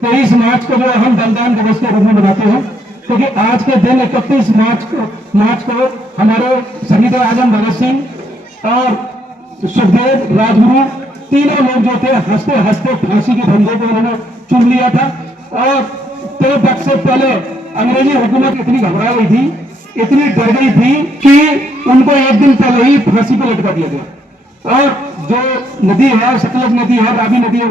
23 मार्च को जो हम बलिदान दिवस के रूप में मनाते हैं, क्योंकि आज के दिन 31 मार्च को हमारे शहीद आजम भगत सिंह और सुखदेव राजगुरु तीनों लोग जो थे हंसते हंसते फांसी के फंदे को उन्होंने चुन लिया था। और 13 वक्त से पहले अंग्रेजी हुकूमत इतनी घबरा गई थी, इतनी डर गई थी कि उनको एक दिन पहले ही फांसी पर लटका दिया गया। और जो नदी है, सतलज नदी है, रावी नदी है,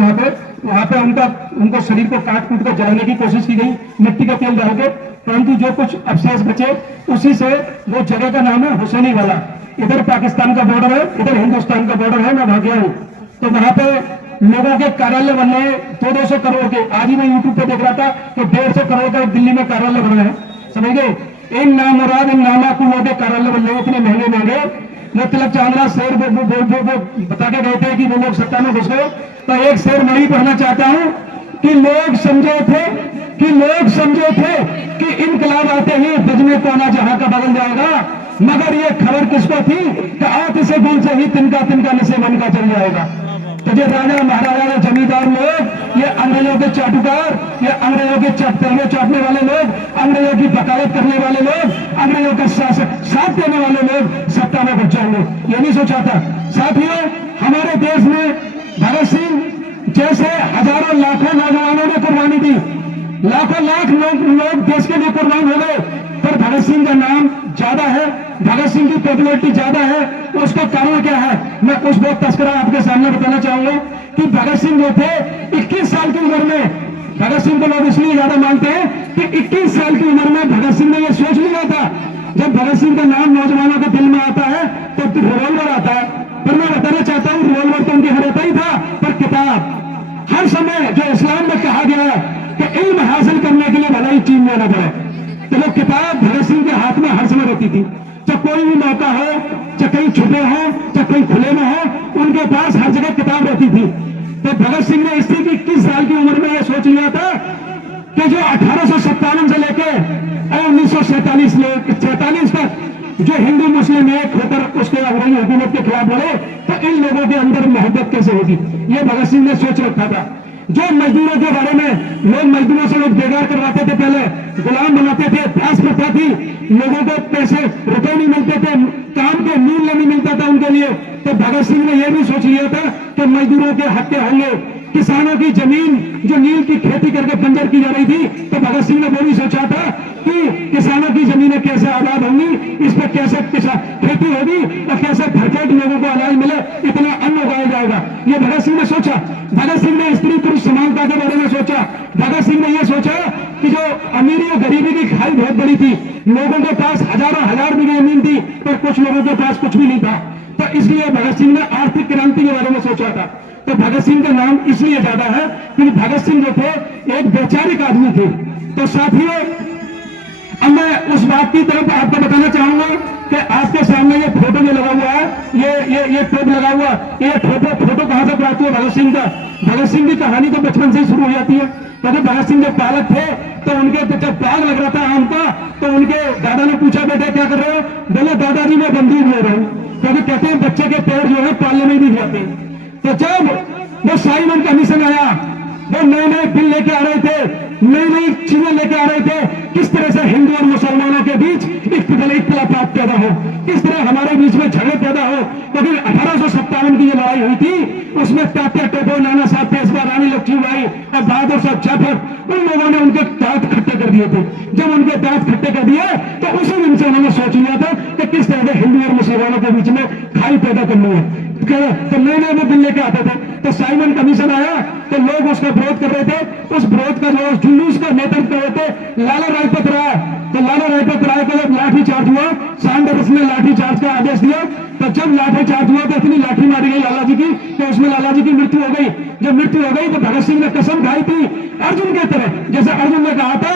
वहां पे उनको शरीर को काट कूट कर जलाने की कोशिश की गई मिट्टी का तेल डाल के, परंतु जो कुछ अवशेष बचे उसी से वो जगह का नाम है हुसैनी वाला। इधर पाकिस्तान का बॉर्डर है, इधर हिंदुस्तान का बॉर्डर है, मैं वहां गया हूँ। तो वहां पे लोगों के कार्यालय बन रहे हैं 200 करोड़ के। आज ही मैं यूट्यूब पे देख रहा था कि 150 करोड़ का दिल्ली में कार्यालय बन रहे हैं, समझ गए। इन नामुराद इन नामाकुलों के कार्यालय बन रहे हैं, इतने महंगे महंगे। वो तिलक चांदना शेर वो बता के गए थे कि वो लोग सत्ता में घुस गए। तो एक शेर मैं ही पढ़ना चाहता हूं कि लोग समझे थे कि इनकलाब आते ही बजने कोना जहां का बदल जाएगा, मगर ये खबर किसको थी कि आते से गुल से ही तिनका तिनका नशे मन का चल जाएगा। तो ये राजा महाराजा जमींदार लोग, ये अंग्रेजों के चाटुकार, ये अंग्रेजों के चपतलवे चाटने वाले लोग, अंग्रेजों की बकावत करने वाले लोग, अंग्रेजों का साथ देने वाले लोग सत्ता में घुस जाएंगे, ये नहीं सोचा था। साथियों, हमारे देश में भगत सिंह जैसे हजारों लाखों नौजवानों ने कुर्बानी दी, लाखों लाख लोग देश के लिए कुर्बान हो गए, पर भगत सिंह का नाम ज्यादा है, भगत सिंह की पॉपुलरिटी ज्यादा है। उसका कारण क्या है, मैं उस बहुत तस्करा आपके सामने बताना चाहूंगा कि भगत सिंह जो थे 21 साल की उम्र में, भगत सिंह को लोग इसलिए ज्यादा मानते हैं कि 21 साल की उम्र में भगत सिंह ने यह सोच लिया था। जब भगत सिंह का नाम नौजवानों के दिल में आता है तो रिवॉल्वर आता है। पर मैं बताना चाहता हूं, रिवॉल्वर तो उनके घर होता ही था, पर किताब हर समय जो इस्लाम में कहा गया है कि इल्म हासिल करने के लिए भला ही चीन जाना पड़े, तो वो किताब भगत सिंह के हाथ में हर समय रहती थी। चाहे कोई भी मौका हो, चाहे कहीं छुपे हो, चाहे कहीं खुले में हो, उनके पास हर जगह किताब रहती थी। तो भगत सिंह ने इसलिए 21 साल की उम्र में यह सोच लिया था कि जो 1857 से लेकर 1947 तक जो हिंदू मुस्लिम एक होकर उसके अंग्रेजी हुकूमत के खिलाफ लड़े, तो इन लोगों के अंदर मोहब्बत कैसे होगी, ये भगत सिंह ने सोच रखा था। जो मजदूरों के बारे में लोग मजदूरों से लोग बेगार करवाते थे, पहले गुलाम बनाते थे, दास प्रथा थी, लोगों को पैसे रुपए नहीं मिलते थे, काम के नील नहीं मिलता था उनके लिए। तो भगत सिंह ने यह भी सोच लिया था कि मजदूरों के हक के होंगे, किसानों की जमीन जो नील की खेती करके बंजर की जा रही थी, तो भगत सिंह ने वो भी सोचा था कि किसानों की जमीनें कैसे आबाद होंगी, इस पर कैसे खेती होगी और कैसे भरपेट लोगों को अनाज मिले, इतना अन्न उगाया जाएगा, ये भगत सिंह ने सोचा। भगत सिंह ने स्त्री पुरुष समानता के बारे में सोचा। भगत सिंह ने यह सोचा कि जो अमीरी और गरीबी की खाई बहुत बड़ी थी, लोगों के पास हजारों हजार बीघे जमीन थी, पर कुछ लोगों के पास कुछ भी नहीं था। तो इसलिए भगत सिंह ने आर्थिक क्रांति के बारे में सोचा था। तो भगत सिंह का नाम इसलिए ज्यादा है क्योंकि भगत सिंह जो थे एक वैचारिक आदमी थे। तो साथियों, अब मैं उस बात की तरफ आपको बताना चाहूंगा कि आपके सामने ये फोटो जो लगा हुआ है, ये टोप लगा हुआ, ये फोटो कहां से प्राप्त हुआ भगत सिंह का। भगत सिंह की कहानी तो बचपन से ही शुरू हो जाती है। क्योंकि भगत सिंह जब बालक थे तो उनके जब बाग लग रहा था आम का, तो उनके दादा ने पूछा, बेटे क्या कर रहे हो? बोले, दादाजी मैं बंदूक ले रहा हूं। क्योंकि कहते हैं बच्चे के पैर जो है पालने में भी जाते हैं। तो जब वो साइमन कमीशन आया, वो नए नए बिल लेके आ रहे थे, नई नई चीजें लेके आ रहे थे, किस तरह से हिंदू और मुसलमानों के बीच इख्तिलाफ पैदा हो, किस तरह हमारे बीच में झगड़े पैदा हो। क्योंकि 1857 की जो लड़ाई हुई थी, उसमें तात्या टोपे, नाना साहब पेशवा, रानी लक्ष्मीबाई और बहादुर साहब जाफर, उन लोगों ने उनके दांत खट्टे कर दिए थे। जब उनके दांत खट्टे कर दिए तो उसी दिन से उन्होंने सोच लिया था कि किस तरह से हिंदू और मुसलमानों के बीच में खाई पैदा करनी है। तो नए नए वो बिल लेके आते थे। तो साइमन कमीशन आया तो लोग उसका विरोध कर रहे थे। उस विरोध का जो जुलूस का नेतृत्व कर रहे थे लाला लाजपत राय। तो लाला लाजपत राय को जब लाठीचार्ज हुआ, सैंडर्स ने लाठीचार्ज का आदेश दिया। तो जब लाठीचार्ज हुआ तो इतनी लाठी मारी गई लाला जी की, तो उसमें लाला जी की मृत्यु हो गई। जब मृत्यु हो गई तो भगत सिंह ने कसम खाई थी अर्जुन के तरह, जैसे अर्जुन ने कहा था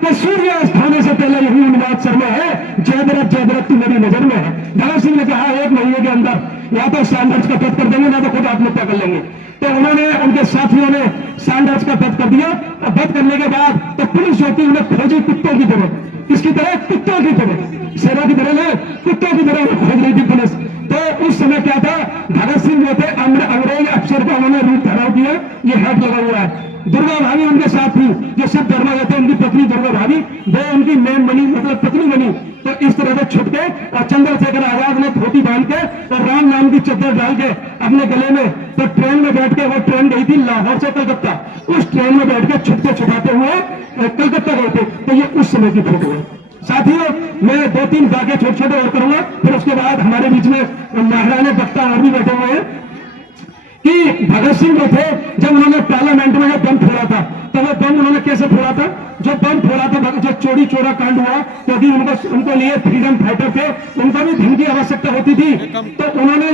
कि सूर्यास्त होने से पहले यही उन्माद सर में है, जयद्रथ तू मेरी नजर में है। भगत सिंह ने कहा 1 महीने के अंदर या तो सैंडर्स का पद कर देंगे, ना तो खुद आत्महत्या कर लेंगे। तो उन्होंने, उनके साथियों ने सैंडर्स का पद कर दिया। और पद करने के बाद तो पुलिस जो थी उन्हें खोजी कुत्तों की तरह, किसकी तरह? कुत्तों की तरह, शेरों की तरह नहीं, कुत्तों की तरह खोज रही थी पुलिस। तो उस समय क्या था, भगत सिंह जो थे अंग्रेज अफसर का उन्होंने रूप धारण किया, ये हेड लगा हुआ है। दुर्गा भाभी उनके साथ थी, जो सिर्फ धर्मा कहते हैं, उनकी पत्नी दुर्गा भाभी, वो उनकी मैम बनी, मतलब पत्नी बनी। तो इस तरह से छुप के और चंद्रशेखर आजाद ने धोती बांध के और राम नाम की चद्दर डाल के अपने गले में, तो ट्रेन में बैठ के, वो ट्रेन गई थी लाहौर से कलकत्ता, उस ट्रेन में बैठ के छुपते छुपाते हुए कलकत्ता गए थे। तो ये उस समय की फोटो है। साथियों, मैं 2-3 बातें छोटे छोटे और करूंगा, फिर उसके बाद हमारे बीच में महाराणा बख्ता और भी बैठे हुए हैं कि भगत सिंह जो थे, जब उन्होंने पार्लियामेंट में जो बम फोड़ा था, तो वो बम उन्होंने कैसे फोड़ा था? जो बम फोड़ा था, जो चोरी चोरा कांड हुआ, क्योंकि उनको लिए फ्रीडम फाइटर थे, उनको भी धन की आवश्यकता होती थी। तो उन्होंने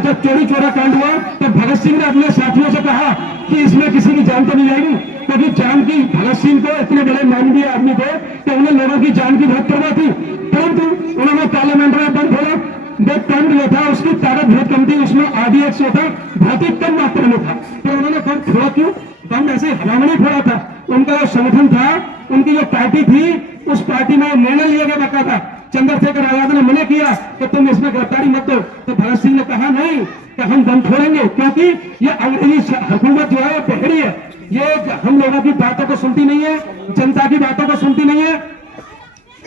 जो चोरी चोरा कांड हुआ, तो भगत सिंह ने अपने साथियों से कहा कि इसमें किसी की जान तो नहीं जाएगी, क्योंकि जान की, भगत सिंह को इतने बड़े मानवीय आदमी थे कि उन्हें लोगों की जान की बहुत परवाह थी। परंतु उन्होंने पार्लियामेंट में बम फोड़ा, वो बम जो था उसकी ताकत बहुत कम थी, उसमें RDX जो था बहुत ही कम मात्रा में था। तो उन्होंने बम फोड़ा क्यों? बम ऐसे हवा में नहीं फोड़ा था। उनका जो संगठन था, उनकी जो पार्टी थी, उस पार्टी में निर्णय लिया गया बका था। चंद्रशेखर आजाद ने मना किया कि तुम इसमें गिरफ्तारी मत दो, तो भगत सिंह ने कहा नहीं कि हम बम फोड़ेंगे, क्योंकि ये अंग्रेजी हुकूमत जो है वो बहरी है, ये हम लोगों की बातों को सुनती नहीं है, जनता की बातों को सुनती नहीं है।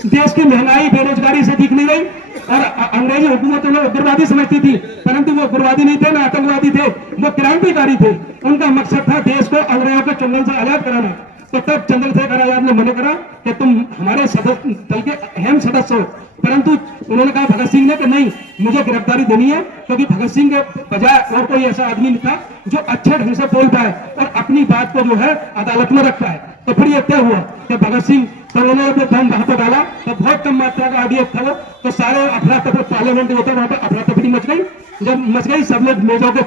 देश की महंगाई बेरोजगारी से दिख नहीं रही, और अंग्रेजी हुकूमत उन्हें उग्रवादी समझती थी, परंतु वो उग्रवादी नहीं थे, ना आतंकवादी थे, वो क्रांतिकारी थे। उनका मकसद था देश को अंग्रेजों के चंगुल से आजाद कराना। तो तब चंद्रशेखर आजाद ने मना करा कि तुम हमारे दल के अहम सदस्य हो, परंतु उन्होंने कहा भगत सिंह ने कि नहीं, मुझे गिरफ्तारी देनी है, क्योंकि भगत सिंह के बजाय और कोई ऐसा आदमी नहीं था जो अच्छे ढंग से बोल पाए और अपनी बात को जो है अदालत में रख पाए। तो फिर यह तय हुआ कि भगत सिंह, तो उन्होंने अपने बम वहां पर डाला, तो बहुत कम मात्रा का RDX था वो, तो सारे अफरा तफरी, पार्लियामेंट जो था वहां पर अफरा तफरी मच गई। जब मच गई, सब लोग मेजों के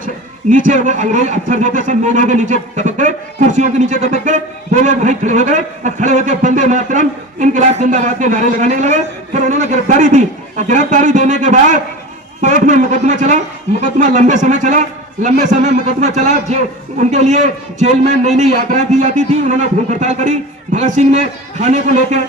नीचे, वो अंग्रेज अफसर जो थे सब मेजों के नीचे दबक गए, कुर्सियों के नीचे दबक गए, वो लोग वहीं खड़े हो गए और खड़े होकर वंदे मातरम, इनकलाब जिंदाबाद के नारे लगाने लगे। फिर उन्होंने गिरफ्तारी दी, और गिरफ्तारी देने के बाद कोर्ट में मुकदमा चला, मुकदमा लंबे समय चला, लंबे समय मुकदमा चला। उनके लिए जेल में नई नई यात्राएं दी जाती थी, उन्होंने भूख हड़ताल करी। भगत सिंह ने खाने को लेकर,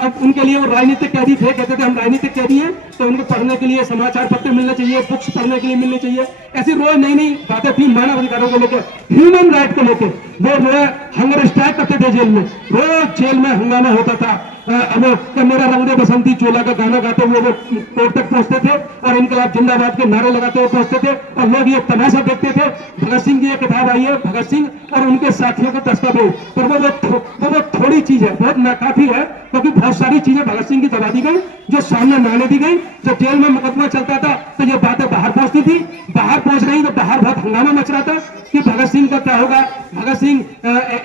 अब उनके लिए वो राजनीतिक कैदी थे, कहते थे हम राजनीतिक कैदी हैं, तो उनको पढ़ने के लिए समाचार पत्र मिलने चाहिए, बुक्स पढ़ने के लिए मिलने चाहिए, ऐसी रोज नई नई बातें थी मानव अधिकारों को लेकर, ह्यूमन राइट को लेकर। वो जो है हंगर स्ट्राइक करते थे जेल में, रोज जेल में हंगामा होता था। वो मेरा रंग दे बसंती चोला का गाना गाते हुए वो कोर्ट तक पहुंचते थे और इनकलाब जिंदाबाद के नारे लगाते हुए पहुंचते थे, और लोग ये तमाशा देखते थे। भगत सिंह की ये किताब आई है, भगत सिंह और उनके साथियों के दस्तावेज, पर वो थोड़ी चीज है, बहुत नाकाफी है, क्योंकि बहुत सारी चीजें भगत सिंह की दबा दी गई, जो सामने न आने दी गई। जब जेल में मुकदमा चलता था तो ये बातें बाहर पहुंचती थी, बाहर पहुंच रही तो बाहर बहुत हंगामा मच रहा था कि भगत सिंह का क्या होगा, भगत सिंह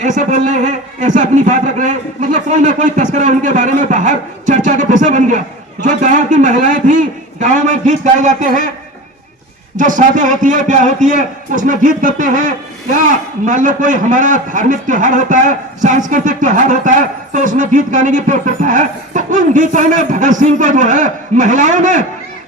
ऐसा बोल रहे हैं, ऐसा अपनी बात रख रहे हैं, मतलब कोई ना कोई तस्करा उनके बारे में बाहर चर्चा का विषय बन गया। जो गांव की महिलाएं थी, गांव में गीत गाए जाते हैं, जो शादी होती है, ब्याह होती है, उसमें गीत गाते हैं, या मान लो कोई हमारा धार्मिक त्योहार होता है, सांस्कृतिक त्योहार होता है, तो उसमें गीत गाने की प्रथा है। तो उन गीतों में भगत सिंह को जो है महिलाओं ने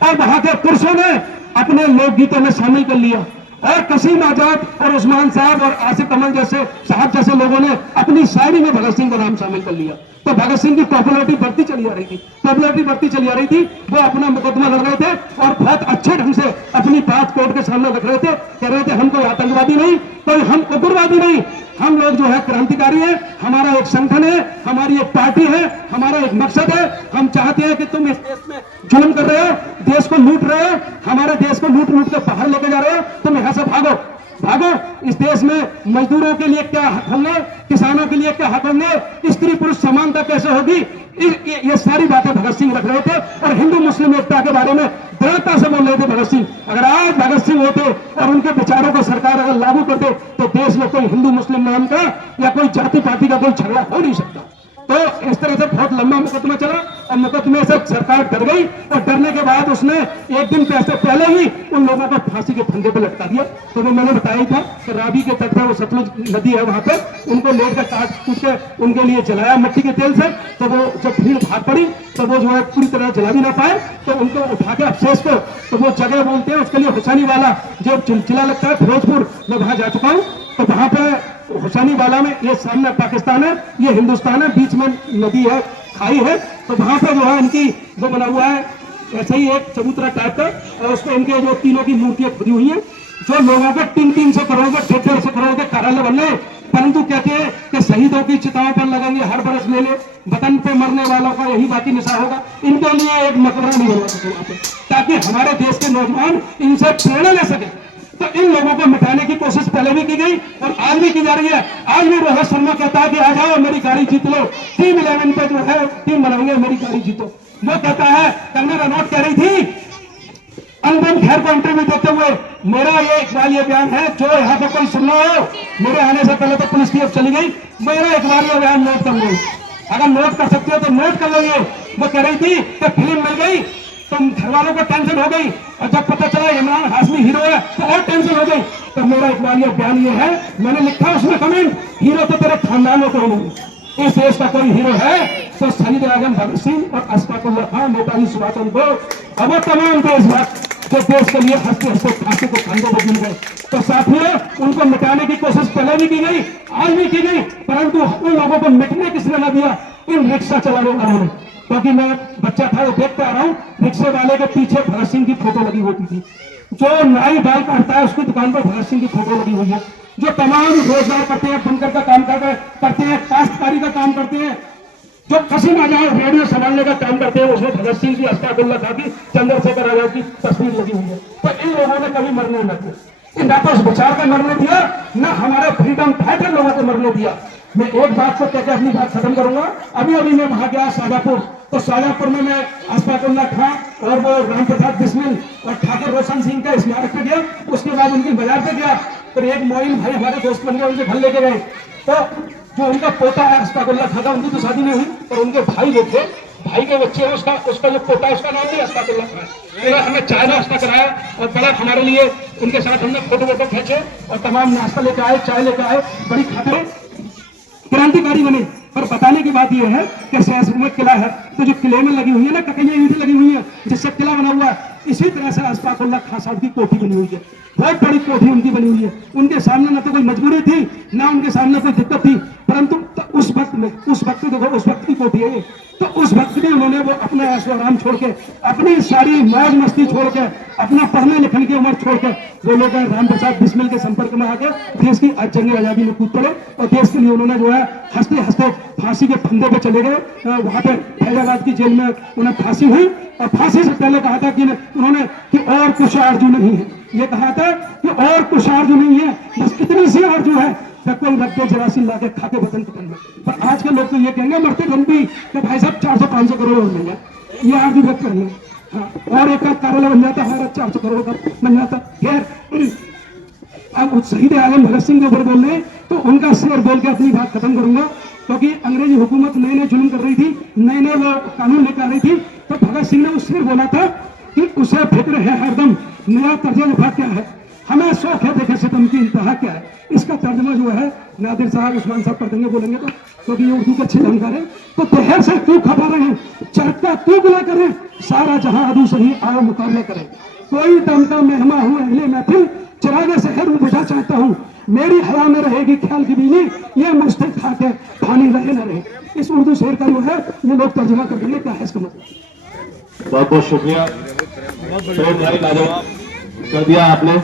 और वहां के पुरुषों ने अपने लोकगीतों में शामिल कर लिया, और कसीम आजाद और उस्मान साहब और आसिफ अमल जैसे साहब जैसे लोगों ने अपनी शायरी में भगत सिंह का नाम शामिल कर लिया। तो भगत सिंह की पॉपुलैरिटी बढ़ती चली आ रही थी, पॉपुलैरिटी बढ़ती चली आ रही थी। वो अपना मुकदमा लड़ रहे थे और बहुत अच्छे ढंग से अपनी बात कोर्ट के सामने रख रहे थे, कह रहे थे हम कोई आतंकवादी नहीं, कोई हम उग्रवादी नहीं, हम लोग जो है क्रांतिकारी है, हमारा एक संगठन है, हमारी एक पार्टी है, हमारा एक मकसद है। हम चाहते हैं कि तुम इस देश में जुल्म कर रहे हो, देश को लूट रहे हो, हमारे देश को लूट लूट के बाहर लेके जा रहे हो, तुम यहां से भागो भागो। इस देश में मजदूरों के लिए क्या हक होंगे, किसानों के लिए क्या हक होंगे, स्त्री पुरुष समानता कैसे होगी, ये सारी बातें भगत सिंह रख रहे थे, और हिंदू मुस्लिम एकता के बारे में दृढ़ता से बोल रहे थे भगत सिंह। अगर आज भगत सिंह होते और उनके विचारों को सरकार अगर लागू करते, तो देश में कोई हिंदू मुस्लिम नाम का या कोई जाति पाति का कोई झगड़ा हो नहीं सकता। तो इस तरह से बहुत लंबा मुकदमा चला, और मुकदमे से सरकार डर गई, और डरने के बाद उसने एक दिन पहले ही उन लोगों को फांसी के फंदे पर लटका दिया। तो वो मैंने बताया था कि रावी के तट पर वो सतलुज नदी है, वहां पर उनको लेट कर काट कूट के उनके लिए जलाया मिट्टी के तेल से। तो वो जब भीड़ भाग पड़ी तो वो जो है पूरी तरह जला भी ना पाए, तो उनको उठा के अवशेष को, तो वो जगह बोलते हैं उसके लिए हुसैनी वाला, जो चिल्ला लगता है फिरोजपुर, मैं वहां जा चुका हूँ। तो वहां पे हुसैनी वाला में, ये सामने पाकिस्तान है, ये हिंदुस्तान है, बीच में नदी है, खाई है, तो वहां पे जो है इनकी वो बना हुआ है ऐसे ही एक चबूतरा टाइप का, और उसमें उनके जो तीनों की मूर्तियां खुदी हुई हैं, जो लोगों के 300 करोड़ के 150 करोड़ के कार्यालय बनने, परंतु कहते हैं कि शहीदों की चिताओं पर लगेंगे, हर बरस ले ले, वतन पे मरने वालों का यही बाकी निशा होगा। इनके लिए एक मकबरा नहीं बनवा सके वहां पे, ताकि हमारे देश के नौजवान इनसे प्रेरणा ले सके। तो इन लोगों को मिटाने की कोशिश पहले भी की गई और आज भी की जा रही है। आज भी रोहित शर्मा कहता है कि आ जाओ मेरी गाड़ी जीत लो, टीम 11 पे जो है टीम बनाएंगे, मेरी गाड़ी जीतो। वो कहता है, कंगना रनौत कह रही थी अनुपम खेर को इंटरव्यू देते हुए, मेरा ये इकबाल ये बयान है, जो यहाँ पे कोई सुनना हो, मेरे आने से पहले तो पुलिस की चली गई, मेरा इकबाल ये बयान नोट कर लो, अगर नोट कर सकते हो तो नोट कर लो। ये वो कह रही थी कि फिल्म मिल गई तो घर वालों को टेंशन हो गई, और जब पता चला इमरान हाशमी हीरो है तो और टेंशन हो गई। तो मेरा इकबाल ये बयान ये है, मैंने लिखा उसमें कमेंट, हीरो तो तेरे खानदान में कोई नहीं, इस देश का कोई हीरो है तो शहीद आजम भगत सिंह और अशफाकुल्लाह खान, नेताजी सुभाष चंद्र बोस, अब वो तमाम देशभक्त जो देश के लिए हंसते हंसते फांसी को कंधों पर मिल गए। तो साथियों, उनको मिटाने की कोशिश पहले भी की गई, आज भी की गई, परंतु उन लोगों को मिटने किसने न दिया? इन रिक्शा चलाने वालों ने। क्योंकि मैं बच्चा था, वो देखते आ रहा हूँ, रिक्शे वाले के पीछे भगत सिंह की फोटो लगी होती थी, जो नाई बाल काटता है उसकी दुकान पर भगत सिंह की फोटो लगी हुई है, जो तमाम रोजगार करते हैं, बुनकर का काम करते हैं, काश्तकारी का काम करते हैं, जो कसीम आजाद रेडियो संभालने का काम करते हैं, उसमें भगत सिंह की, अशफाकुल्लाह खान की, चंद्रशेखर आजाद की तस्वीर लगी हुई है। तो इन लोगों ने कभी मरने न दिया, ना तो उस विचार का मरने दिया, न हमारे फ्रीडम फाइटर लोगों को मरने दिया। मैं एक बात को कहकर अपनी बात खत्म करूंगा। अभी अभी मैं वहां गया शाजापुर, तो शाजापुर में मैं अशफाकुल्लाह खान और वो राम प्रसाद बिस्मिल और ठाकुर रोशन सिंह का स्मारक पे गया, उसके बाद उनकी बाजार पे गया, फिर एक मोइन भाई हमारे दोस्त बन गए, उनके घर लेके गए। तो जो उनका पोता है अशफाकुल्लाह खान का, उनकी तो शादी नहीं हुई, और उनके भाई जो थे, भाई के बच्चे हैं, उसका जो पोता है उसका नाम भी अशफाकुल्लाह खान। तो हमें चाय नाश्ता कराया और बड़ा हमारे लिए, उनके साथ हमने फोटो वोटो खींचे और तमाम नाश्ता लेकर आए, चाय लेकर आए, बड़ी खातिर क्रांतिकारी बने। पर बताने की बात यह है कि सहसपुर में किला है, तो जो किले में लगी हुई है ना ककैया ईंटें लगी हुई है, जिससे किला बना हुआ है, इसी तरह से अशफाकुल्लाह खान साहब की कोठी बनी हुई है, बहुत बड़ी कोठी उनकी बनी हुई है। उनके सामने न तो कोई मजबूरी थी, ना उनके सामने कोई दिक्कत थी, परंतु उस वक्त में, उस वक्त देखो, उस वक्त की कोठी है, तो उस वक्त में उन्होंने वो अपना ऐशो आराम छोड़ के, अपनी सारी मौज मस्ती छोड़ के, अपना पढ़ने लिखने की उम्र छोड़ के, वो लोग राम प्रसाद बिस्मिल के संपर्क में आके देश की जंग आजादी में कूद पड़े, और देश के लिए उन्होंने जो है हंसते हंसते फांसी के फंदे पे चले गए। वहां पे फैजाबाद की जेल में उन्हें फांसी हुई, और फांसी से पहले कहा था कि उन्होंने कि और कुछ आरजू नहीं है, ये कहा था कि और कुछ आरजू नहीं है, बस इतनी सी आरजू है कि कोई रद्दे जरासीम लाके खाके वतन पतन में। पर आज के लोग तो ये कहेंगे मरते दम भी कि भाई साहब 400-500 करोड़ और मिल जाए, ये आरजू व्यक्त करेंगे। हाँ, और एक कार्यालय बन जाता हमारा 400 करोड़ का बन जाता। खैर, अब शहीद आजम भगत सिंह के ऊपर बोल रहे हैं, तो उनका शेर बोल के अपनी बात खत्म करूंगा। क्योंकि अंग्रेजी हुकूमत नए नए जुल्म कर रही थी, नए नए वो कानून लेकर आ रही थी, तो भगत सिंह ने उस शेर बोला था कि उसे फिक्र है हरदम मेरा तर्ज वफा क्या है, हमें शौक है देखे सितम की इंतहा क्या है। इसका तर्जमा जो है नादिर साहब, उस्मान साहब पढ़ देंगे, बोलेंगे तो, क्योंकि ये उर्दू के अच्छे जानकार है। तो देहर से क्यों खपा रहे हैं, चरका क्यों गिला करें, सारा जहां अदू सही आओ मुकाबला करें, कोई दमका मेहमा हूँ अहले महफिल, चिरागे शहर में बुझा चाहता हूँ, मेरी हवा में रहेगी ख्याल की बीनी, ये मुझसे खा के पानी रहे न रहे। इस उर्दू शेर का जो है ये लोग तर्जमा कर देंगे क्या है इसका मतलब। बहुत बहुत शुक्रिया, लाजवाब कर दिया आपने।